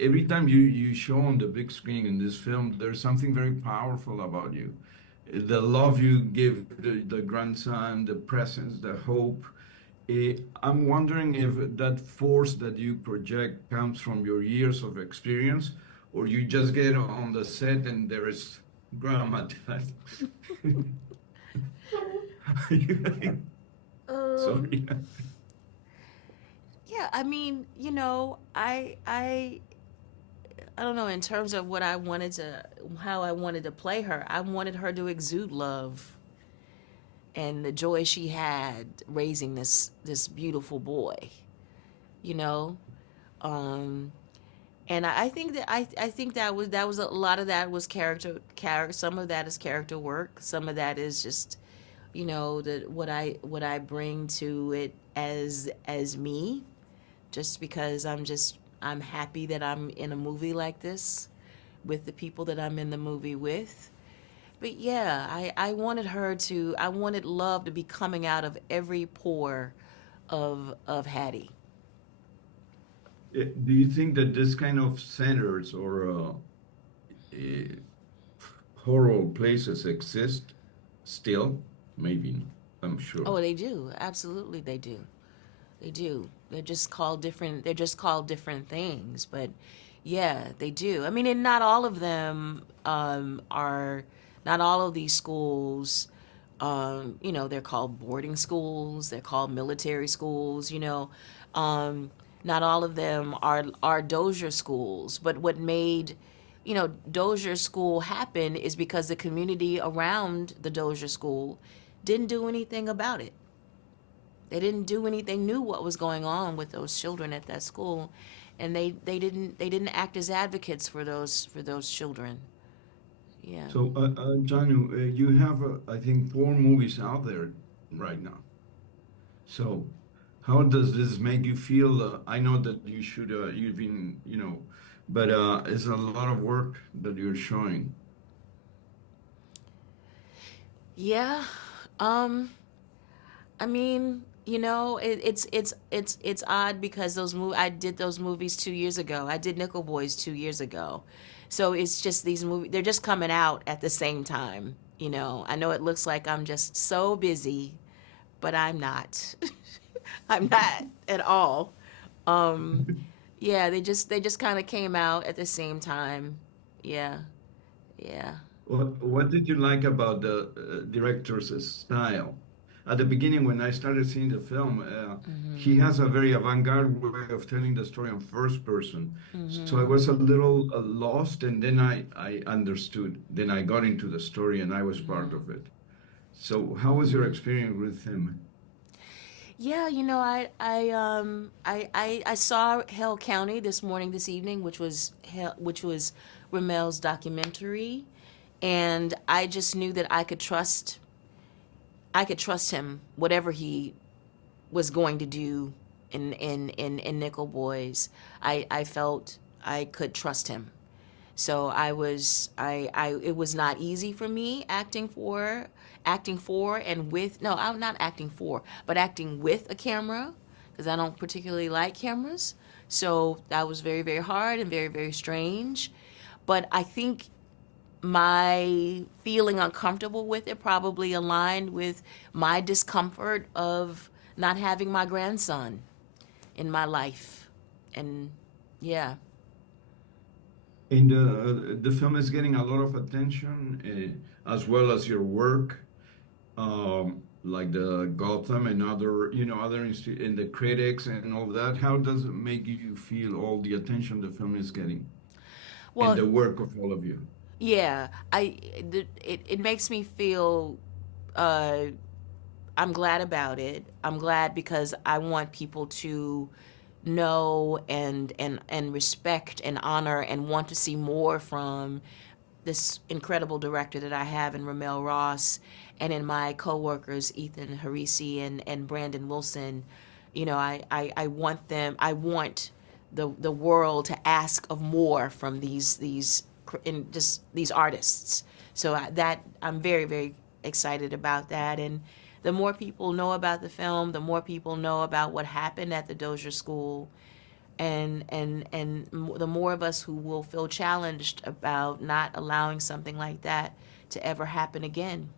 every time you show on the big screen in this film, there's something very powerful about you. The love you give the grandson, the presence, the hope. I'm wondering if that force that you project comes from your years of experience, or you just get on the set and there is drama. Um, Sorry. yeah, I mean, I don't know, in terms of how I wanted to play her, I wanted her to exude love and the joy she had raising this beautiful boy, you know? Um, and I think I think that was a lot of that was character. Some of that is character work. Some of that is just, what I bring to it as me, just because I'm happy that I'm in a movie like this with the people that I'm in the movie with. But yeah, I wanted love to be coming out of every pore of Hattie. Do you think that this kind of centers or uh, horror places exist still? Maybe, I'm sure. Oh, they do. Absolutely they do. They do. They're just called different things, but yeah, they do. I mean, and not all of them are not all of these schools, they're called boarding schools, they're called military schools, Um, not all of them are Dozier schools, but what made Dozier School happen is because the community around the Dozier School didn't do anything about it. They didn't do anything, knew what was going on with those children at that school, and they didn't act as advocates for those children. Yeah. So, Janu, you have, I think, four movies out there right now. So, how does this make you feel? I know that you should, you've been, but it's a lot of work that you're showing. Yeah. Um I mean, it's odd because I did those movies 2 years ago. I did Nickel Boys 2 years ago, so it's just these movies. They're just coming out at the same time. I know it looks like I'm just so busy, but I'm not. I'm not at all. Um, yeah, they just kind of came out at the same time. Yeah, yeah. What did you like about the director's style? At the beginning, when I started seeing the film, he Mhm. has a very avant-garde way of telling the story on first person. So I Mhm. was a little lost, and then I understood. Then I got into the story, and I was part Mhm. of it. So how was your experience with him? Yeah, I saw Hale County this evening, which was RaMell's documentary, and I just knew that I could trust him, whatever he was going to do in Nickel Boys. I felt I could trust him. So it was not easy for me acting for and with, no, I'm not acting for, but acting with a camera, because I don't particularly like cameras. So that was very, very hard and very, very strange. But I think my feeling uncomfortable with it probably aligned with my discomfort of not having my grandson in my life. And yeah. And the film is getting a lot of attention, as well as your work, like the Gotham and other, and the critics and all that. How does it make you feel all the attention the film is getting and Well, the work of all of you? yeah, it makes me feel uh I'm glad about it. I'm glad because I want people to know and respect and honor and want to see more from this incredible director that I have in RaMell Ross and in my coworkers Ethan Herisse and Brandon Wilson. I want the world to ask of more from these artists. So that I'm very, very excited about that. And the more people know about the film, the more people know about what happened at the Dozier School, The more of us who will feel challenged about not allowing something like that to ever happen again.